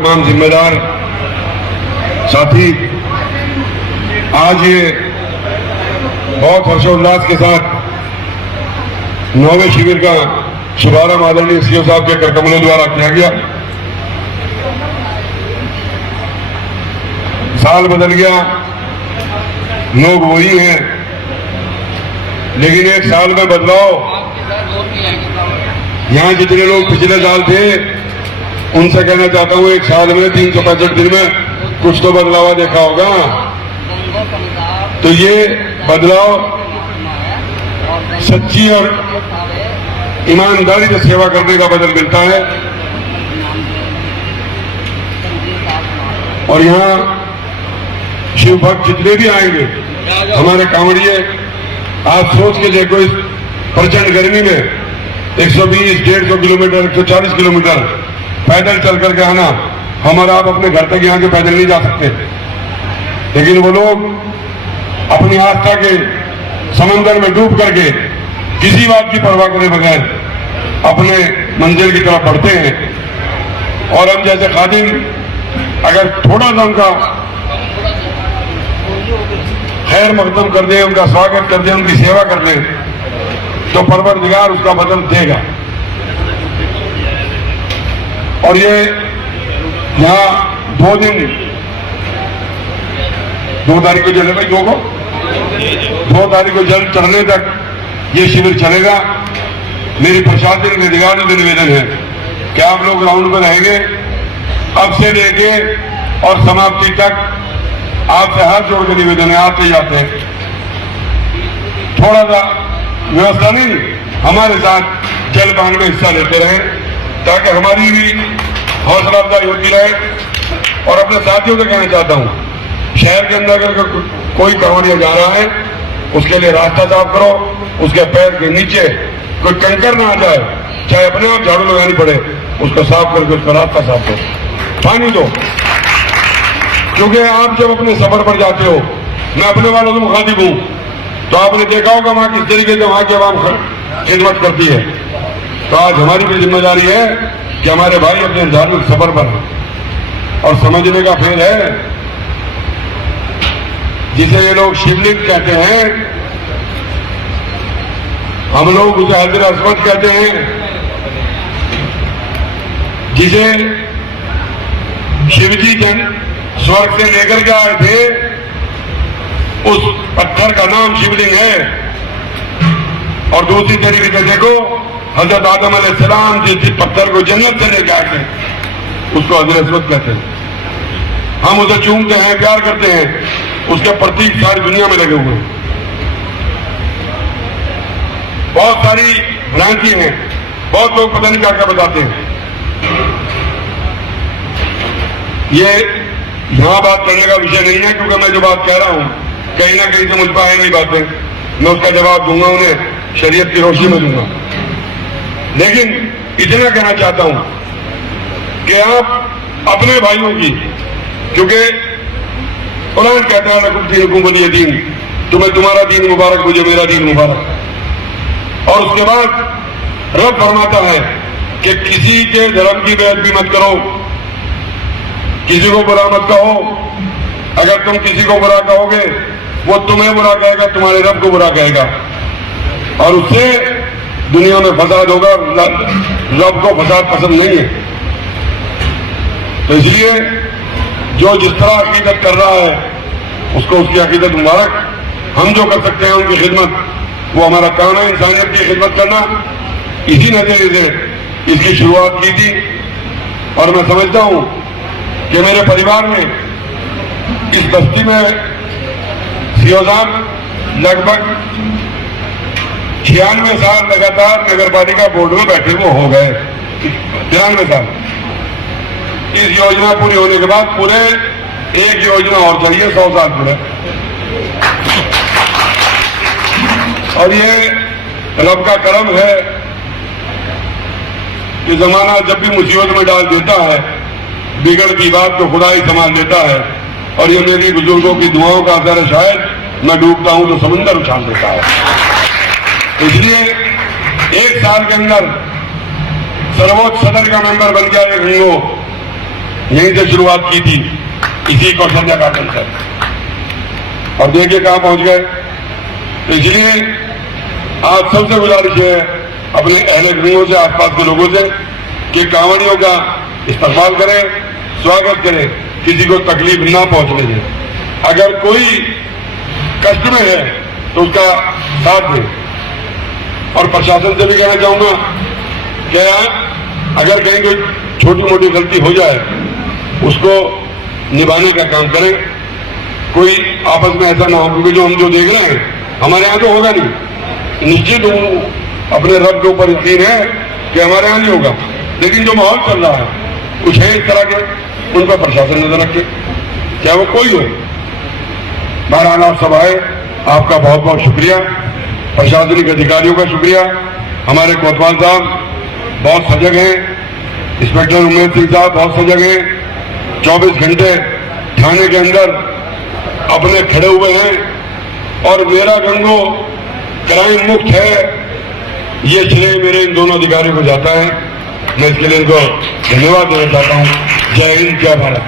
तमाम जिम्मेदार साथी, आज ये बहुत हर्षोल्लास के साथ 9वें शिविर का शुभारंभ आदरणीय सीओ साहब के करकमलों द्वारा किया गया। साल बदल गया, लोग वही हैं, लेकिन एक साल में बदलाव, यहां जितने लोग पिछले साल थे उनसे कहना चाहता हूं, एक साल में 365 दिन में कुछ तो बदलाव देखा होगा। तो ये बदलाव सच्ची और ईमानदारी से सेवा करने का बदल मिलता है। और यहाँ शिव भक्त जितने भी आएंगे, हमारे कांवड़िए, आप सोच के देखो, इस प्रचंड गर्मी में 120-150 किलोमीटर, 140 किलोमीटर पैदल चल करके आना, हमारा आप अपने घर तक यहाँ के पैदल नहीं जा सकते, लेकिन वो लोग अपनी आस्था के समंदर में डूब करके किसी बात की परवाह करे बगैर अपने मंजिल की तरफ बढ़ते हैं। और हम जैसे खादिम अगर थोड़ा सा उनका खैर मकदम कर दें, उनका स्वागत कर दें, उनकी सेवा कर दें, तो परवरदिगार उसका बदल देगा। और ये यहाँ 2 दिन, 2 तारीख को चले भाई, 2 तारीख को जल चढ़ने तक ये शिविर चलेगा। मेरी प्रशासनिक अधिकारियों से निवेदन है कि आप लोग ग्राउंड पर रहेंगे, अब से लेके और समाप्ति तक आपसे हाथ जोड़ के निवेदन है, आते जाते हैं, थोड़ा सा व्यवस्था नहीं, हमारे साथ जलपान में हिस्सा लेते रहें, ताकि हमारी भी हौसला अफजाई होती रहे। और अपने साथियों से कहना चाहता हूं, शहर के अंदर अगर कोई कांवड़िया जा रहा है, उसके लिए रास्ता साफ करो, उसके पैर के नीचे कोई कंकर ना आ जाए, चाहे अपने आप झाड़ू लगानी पड़े, उसको साफ करके उसका रास्ता साफ करो, पानी दो। क्योंकि आप जब अपने सफर पर जाते हो, मैं अपने वालों से मुखातिब हूं, तो आपने देखा होगा वहां किस तरीके से वहां की आवाम खिदमत करती है। तो आज हमारी भी जिम्मेदारी है कि हमारे भाई अपने धार्मिक सफर पर हैं। और समझने का फेर है, जिसे ये लोग शिवलिंग कहते हैं, हम लोग उसे हजर अस्मद कहते हैं। जिसे शिवजी के स्वर्ग से लेकर के आए थे, उस पत्थर का नाम शिवलिंग है। और दूसरी तरीके से देखो, हजरत आदम अलैहिस्सलाम जिस पत्थर को जन्नत से लेकर आए थे, उसको हजर अस्मद कहते हैं। हम उसे चूमते हैं, प्यार करते हैं, उसके प्रतीक सारी दुनिया में लगे हुए हैं। बहुत सारी भ्रांति है, बहुत लोग पता नहीं क्या क्या बताते हैं। ये यहां बात करने का विषय नहीं है, क्योंकि मैं जो बात कह रहा हूं कहीं ना कहीं से मुझ पर आएंगी बातें, मैं उसका जवाब दूंगा, उन्हें शरीयत की रोशनी में दूंगा। लेकिन इतना कहना चाहता हूं कि आप अपने भाइयों की, क्योंकि कुरान कहता है लकुम दीनुकुम वलिय दीन, तुम्हें तुम्हारा दीन मुबारक, मुझे मेरा दीन मुबारक। और उसके बाद रब फरमाता है कि किसी के धर्म की बेइज्जती मत करो, किसी को बुरा मत कहो। अगर तुम किसी को बुरा कहोगे, वो तुम्हें बुरा कहेगा, तुम्हारे रब को बुरा कहेगा, और उससे दुनिया में फसाद होगा। रब को फसाद पसंद नहीं है। तो इसलिए जो जिस तरह अकीदत कर रहा है, उसको उसकी अकीदत मुबारक। हम जो कर सकते हैं उनकी खिदमत, वो हमारा काम है, इंसानियत की खिदमत करना। इसी नजरिए से इसकी शुरुआत की थी। और मैं समझता हूं कि मेरे परिवार में इस बस्ती में सीओ साहब लगभग 96 साल लगातार नगर पालिका बोर्ड में बैठे हुए हो गए। 93 साल। इस योजना पूरी होने के बाद पूरे एक योजना और चलिए 100 साल पूरे। और ये रब का करम है कि जमाना जब भी मुसीबत में डाल देता है, बिगड़ की बात को खुदा ही संभाल देता है। और ये मेरी बुजुर्गों की दुआओं का असर है, शायद मैं डूबता हूं तो समंदर उछाल देता है। इसलिए एक साल के अंदर सर्वोच्च सदन का मेंबर बन गया एक हिंगो, यहीं से शुरुआत की थी, इसी कौशल्या गार्डन से, और देखिए कहां पहुंच गए। तो इसलिए आज सबसे गुजारिश है अपने अहले गृहों से, आसपास के लोगों से, कि कांवड़ियों का इस्तेमाल करें, स्वागत करें, किसी को तकलीफ ना पहुंचने दें। अगर कोई कष्ट में है तो उसका साथ दें। और प्रशासन से भी कहना चाहूंगा कि अगर कहीं कोई छोटी मोटी गलती हो जाए उसको निभाने का काम करें। कोई आपस में ऐसा ना हो, क्योंकि जो हम देख रहे हैं हमारे यहाँ तो होगा नहीं, निश्चित अपने रब के ऊपर यकीन है कि हमारे यहाँ नहीं होगा, लेकिन जो माहौल चल रहा है कुछ है इस तरह के, उन पर प्रशासन नजर रखे, चाहे वो कोई हो। बहरहाल आप सब आए, आपका बहुत बहुत शुक्रिया, प्रशासनिक अधिकारियों का शुक्रिया। हमारे कोतवाल साहब बहुत सजग हैं, इंस्पेक्टर उमेश सिंह साहब बहुत सजग हैं, 24 घंटे थाने के अंदर अपने खड़े हुए हैं। और मेरा गंगो क्राइम मुक्त है, ये श्रेय मेरे इन दोनों अधिकारियों को जाता है। मैं इसके लिए इनको धन्यवाद देना चाहता हूँ। जय हिंद, जय भारत।